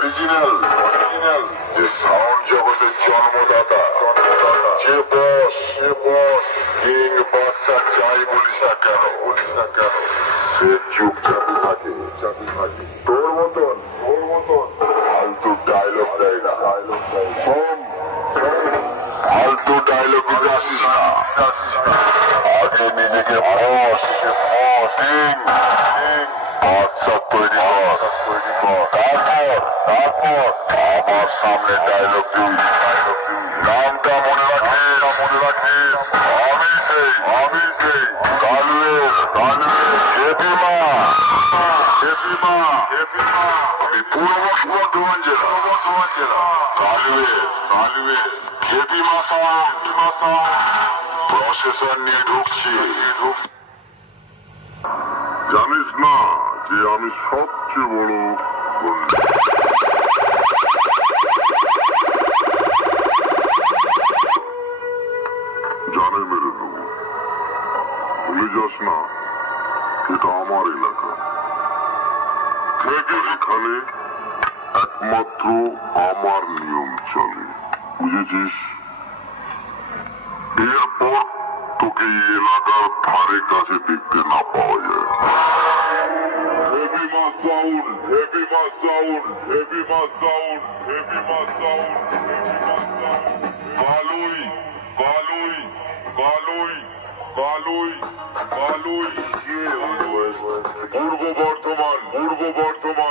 Original যে sound জগতের জন্মদাতা, যে বস কিং বাদশা যাই বলিস না কেন সে চুপচাপই থাকে। তোর মতন ফালতু ডায়লগ দেয় না। ফালতু ডায়লগ দিতে আসিস না। আগে নিজেকে বস কিং বাদশা তৈরি কর, তারপর আমার সামনে ডায়লগ দিস। নামটা মনে রাখিস, আমি সেই কালুয়ের হেপিমা। আমি পূর্ব বর্ধমান জেলা কালুয়ের হেপিমা সাউন্ড প্রসেসর নিয়ে ঢুকছি। জানিস না যে আমি সবচেয়ে বড় জানে মেরে দেবো। ভুলে যাস না এটা আমার এলাকা, থেকে এখানে একমাত্র আমার নিয়ম চলে, বুঝেছিস? এরপর তোকে এই এলাকার ধারে কাছে দেখতে না পাওয়া যায়। হেপিমা সাউন্ড কালুই পূর্ব বর্ধমান